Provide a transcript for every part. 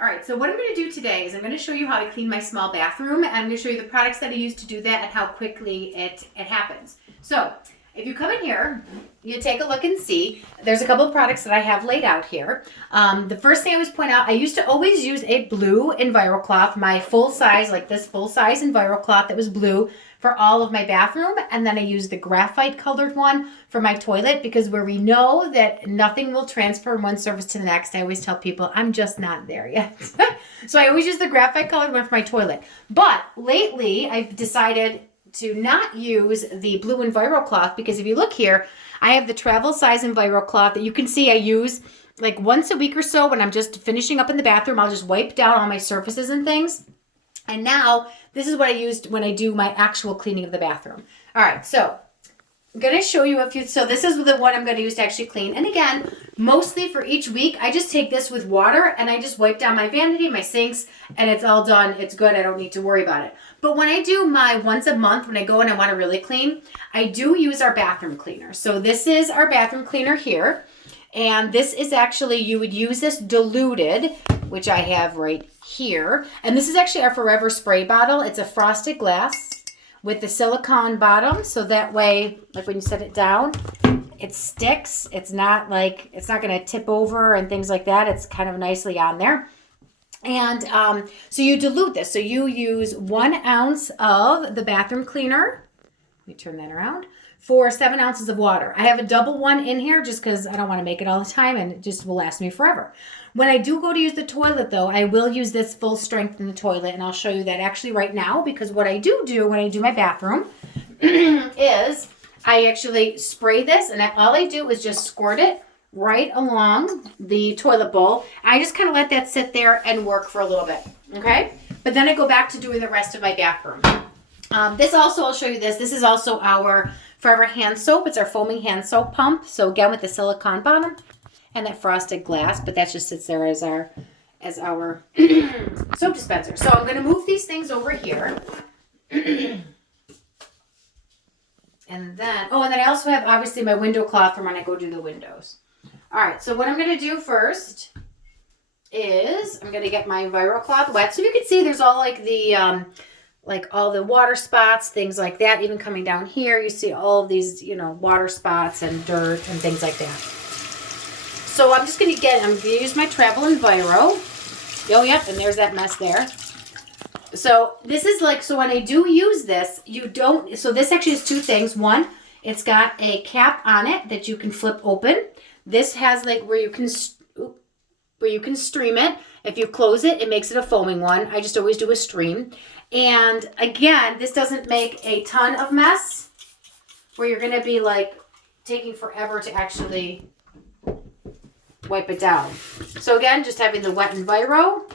All right, so what I'm going to do today is I'm going to show you how to clean my small bathroom, and I'm going to show you the products that I use to do that and how quickly it happens. So if you come in here, you take a look and see. There's a couple of products that I have laid out here. The first thing I always point out, I used to always use a blue EnviroCloth, my full size, like this full size EnviroCloth that was blue for all of my bathroom, and then I use the graphite colored one for my toilet because where we know that nothing will transfer from one surface to the next, I always tell people I'm just not there yet. So I always use the graphite colored one for my toilet. But lately I've decided to not use the blue EnviroCloth because if you look here, I have the travel size EnviroCloth that you can see I use like once a week or so when I'm just finishing up in the bathroom. I'll just wipe down all my surfaces and things. And now this is what I used when I do my actual cleaning of the bathroom. All right, so I'm going to show you a few. So this is the one I'm going to use to actually clean. And again, mostly for each week, I just take this with water and I just wipe down my vanity, my sinks, and it's all done. It's good. I don't need to worry about it. But when I do my once a month, when I go and I want to really clean, I do use our bathroom cleaner. So this is our bathroom cleaner here. And this is actually, you would use this diluted, which I have right here. And this is actually our Forever spray bottle. It's a frosted glass with the silicone bottom. So that way, like when you set it down, it sticks. It's not going to tip over and things like that. It's kind of nicely on there. And so you dilute this. So you use 1 ounce of the bathroom cleaner. Let me turn that around. For 7 ounces of water. I have a double one in here just because I don't want to make it all the time and it just will last me forever. When I do go to use the toilet though, I will use this full strength in the toilet and I'll show you that actually right now because what I do when I do my bathroom is I actually spray this and all I do is just squirt it right along the toilet bowl. I just kind of let that sit there and work for a little bit, okay? But then I go back to doing the rest of my bathroom. This also, I'll show you this. This is also our Forever hand soap. It's our foaming hand soap pump. So again, with the silicone bottom and that frosted glass, but that just sits there as our soap dispenser. So I'm going to move these things over here. And then I also have obviously my window cloth from when I go do the windows. All right, so what I'm going to do first is I'm going to get my EnviroCloth wet. So you can see there's all like all the water spots, things like that. Even coming down here, you see all of these, water spots and dirt and things like that. So I'm going to use my Travel Enviro. Oh, yep, and there's that mess there. So this is so when I do use this, so this actually has two things. One, it's got a cap on it that you can flip open. This has where you can stream it. If you close it, it makes it a foaming one. I just always do a stream. And again, this doesn't make a ton of mess where you're going to be taking forever to actually wipe it down. So again, just having the wet Enviro,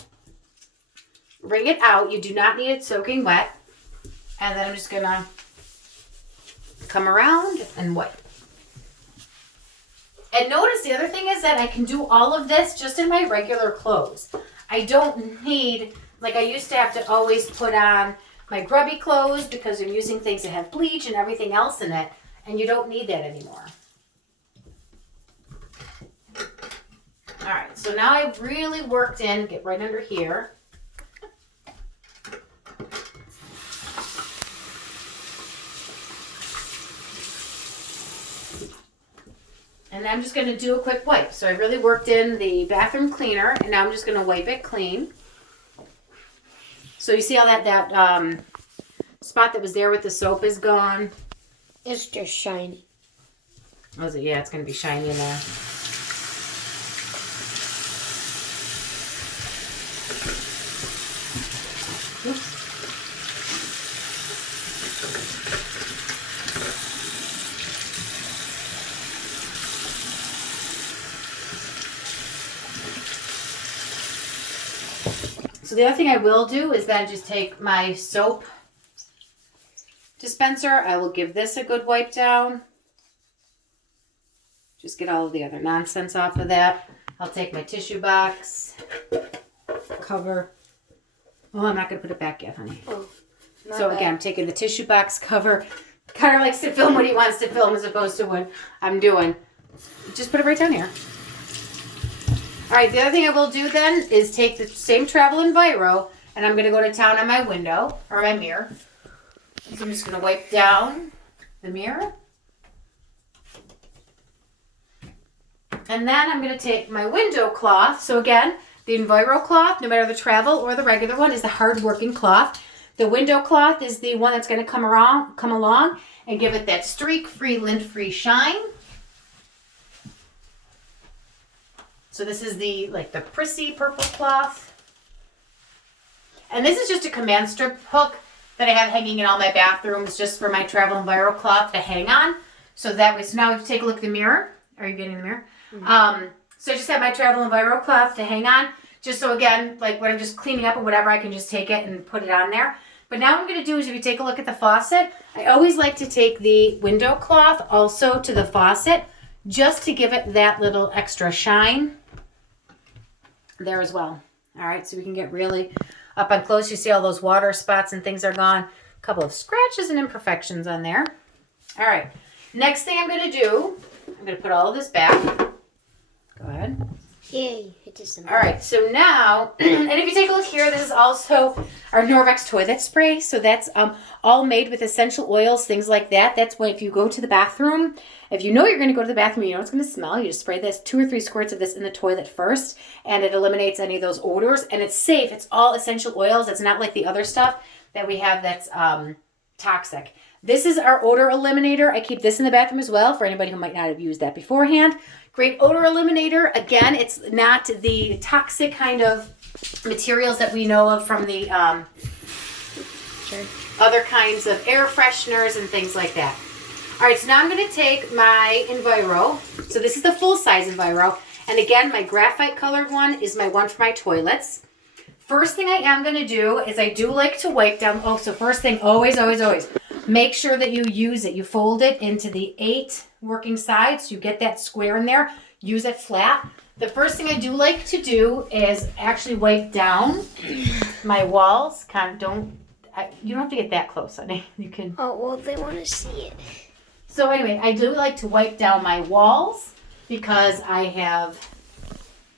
wring it out. You do not need it soaking wet. And then I'm just going to come around and wipe. And notice the other thing is that I can do all of this just in my regular clothes. I don't need, I used to have to always put on my grubby clothes because I'm using things that have bleach and everything else in it. And you don't need that anymore. All right, so now I've really worked in, get right under here. And I'm just going to do a quick wipe. So I really worked in the bathroom cleaner, and now I'm just going to wipe it clean. So you see how that spot that was there with the soap is gone? It's just shiny. Oh, is it? Yeah, it's going to be shiny in there. Oops. So the other thing I will do is then just take my soap dispenser. I will give this a good wipe down. Just get all of the other nonsense off of that. I'll take my tissue box cover. Oh, I'm not going to put it back yet, honey. Oh, so again, I'm taking the tissue box cover. Connor likes to film what he wants to film as opposed to what I'm doing. Just put it right down here. All right, the other thing I will do then is take the same Travel Enviro, and I'm going to go to town on my window, or my mirror. So I'm just going to wipe down the mirror. And then I'm going to take my window cloth. So again, the Enviro cloth, no matter the travel or the regular one, is the hard working cloth. The window cloth is the one that's going to come along and give it that streak-free, lint-free shine. So this is the prissy purple cloth. And this is just a command strip hook that I have hanging in all my bathrooms just for my Travel Enviro cloth to hang on. So that way, so now if you take a look at the mirror. Are you getting the mirror? Mm-hmm. So I just have my Travel Enviro cloth to hang on. Just so again, like when I'm just cleaning up or whatever, I can just take it and put it on there. But now what I'm going to do is if you take a look at the faucet, I always like to take the window cloth also to the faucet just to give it that little extra shine there as well. All right, so we can get really up on close. You see all those water spots and things are gone. A couple of scratches and imperfections on there. All right, next thing I'm going to do, I'm going to put all of this back. Go ahead. Yay, it is All right, so now, and if you take a look here, this is also our Norvex toilet spray. So that's all made with essential oils, things like that. That's why if you go to the bathroom, if you know you're going to go to the bathroom, you know it's going to smell, you just spray this 2 or 3 squirts of this in the toilet first, and it eliminates any of those odors, and it's safe. It's all essential oils. It's not like the other stuff that we have that's toxic. This is our odor eliminator. I keep this in the bathroom as well for anybody who might not have used that beforehand. Great odor eliminator. Again, it's not the toxic kind of materials that we know of from the other kinds of air fresheners and things like that. All right, so now I'm going to take my Enviro. So this is the full-size Enviro. And again, my graphite colored one is my one for my toilets. First thing I am going to do is I do like to wipe down. Oh, so first thing, always, make sure that you use it. You fold it into the 8 working sides. You get that square in there. Use it flat. The first thing I do like to do is actually wipe down my walls. You don't have to get that close, honey. You can. Oh, well, they want to see it. So anyway, I do like to wipe down my walls because I have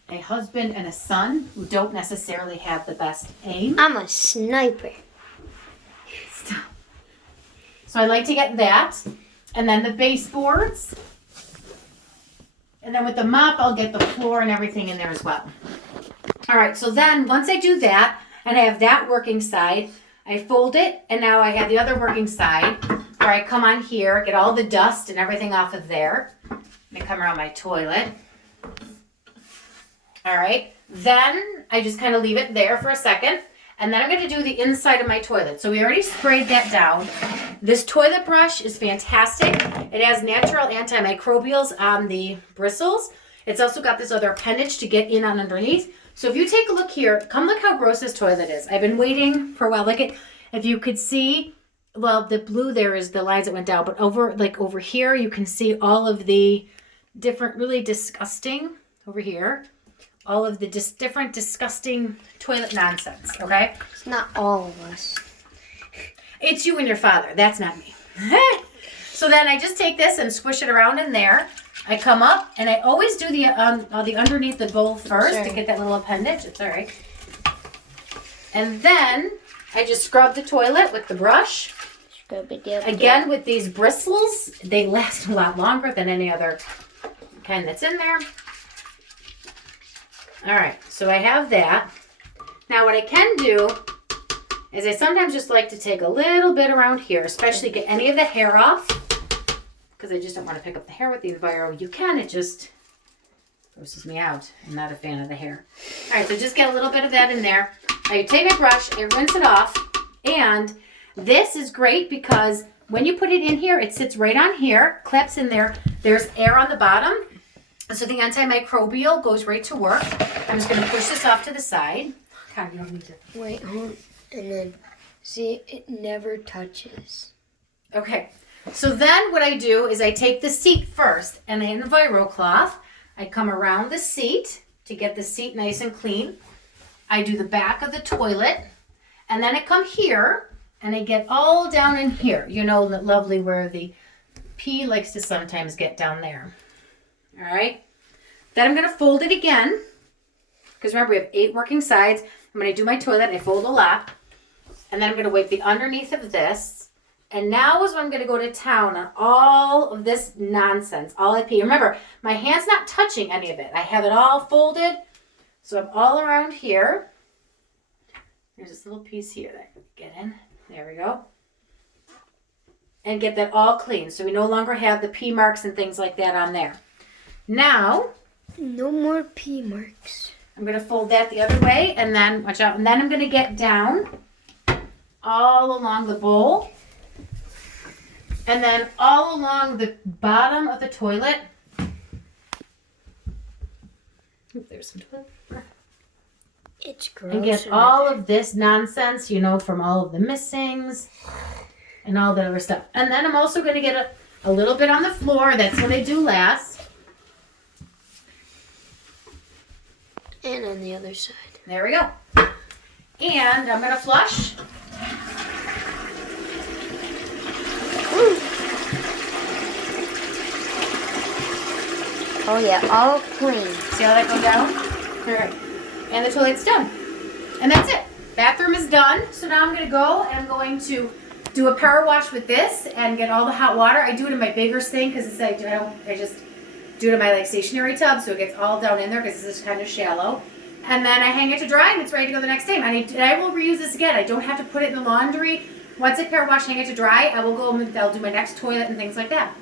a husband and a son who don't necessarily have the best aim. I'm a sniper. Stop. So I like to get that. And then the baseboards. And then with the mop, I'll get the floor and everything in there as well. All right, so then once I do that, and I have that working side, I fold it, and now I have the other working side where I come on here, get all the dust and everything off of there. I come around my toilet. All right, then I just kind of leave it there for a second. And then I'm going to do the inside of my toilet. So we already sprayed that down. This toilet brush is fantastic. It has natural antimicrobials on the bristles. It's also got this other appendage to get in on underneath. So if you take a look here, come look how gross this toilet is. I've been waiting for a while. If you could see, well, the blue there is the lines that went down. But over here, you can see all of the different, really disgusting, over here, all of the different disgusting toilet nonsense, okay? It's not all of us. It's you and your father. That's not me. So then I just take this and squish it around in there. I come up, and I always do the underneath the bowl first to get that little appendage. It's all right. And then I just scrub the toilet with the brush. Scrub it down. Again, with these bristles, they last a lot longer than any other kind that's in there. All right, so I have that. Now what I can do is I sometimes just like to take a little bit around here, especially get any of the hair off, because I just don't want to pick up the hair with the Enviro. You can, it just grosses me out. I'm not a fan of the hair. All right, so just get a little bit of that in there. I take a brush, I rinse it off, and this is great because when you put it in here, it sits right on here, clips in there. There's air on the bottom. So the antimicrobial goes right to work. I'm just going to push this off to the side. God, you don't need to. Wait, hold on. And then, see, it never touches. Okay. So then what I do is I take the seat first and an Enviro cloth. I come around the seat to get the seat nice and clean. I do the back of the toilet. And then I come here and I get all down in here. You know, lovely where the pee likes to sometimes get down there. All right. Then I'm going to fold it again. Because remember, we have 8 working sides. I'm going to do my toilet. I fold a lot. And then I'm going to wipe the underneath of this. And now is when I'm going to go to town on all of this nonsense, all I pee. Remember, my hand's not touching any of it. I have it all folded. So I'm all around here. There's this little piece here that I can get in. There we go. And get that all clean. So we no longer have the pee marks and things like that on there. Now, no more pee marks. I'm going to fold that the other way. And then, watch out. And then I'm going to get down all along the bowl. And then all along the bottom of the toilet. Oop, there's some toilet paper. It's gross. And get all of this nonsense, from all of the missings and all the other stuff. And then I'm also going to get a little bit on the floor. That's what I do last. And on the other side. There we go. And I'm going to flush. Oh yeah, all clean. See how that goes down? All right. And the toilet's done. And that's it. Bathroom is done. So now I'm going to go and I'm going to do a power wash with this and get all the hot water. I do it in my bigger sink because I just do it in my stationary tub so it gets all down in there because this is kind of shallow. And then I hang it to dry and it's ready to go the next day. And I will reuse this again. I don't have to put it in the laundry. Once I power wash, hang it to dry, I will go and I'll do my next toilet and things like that.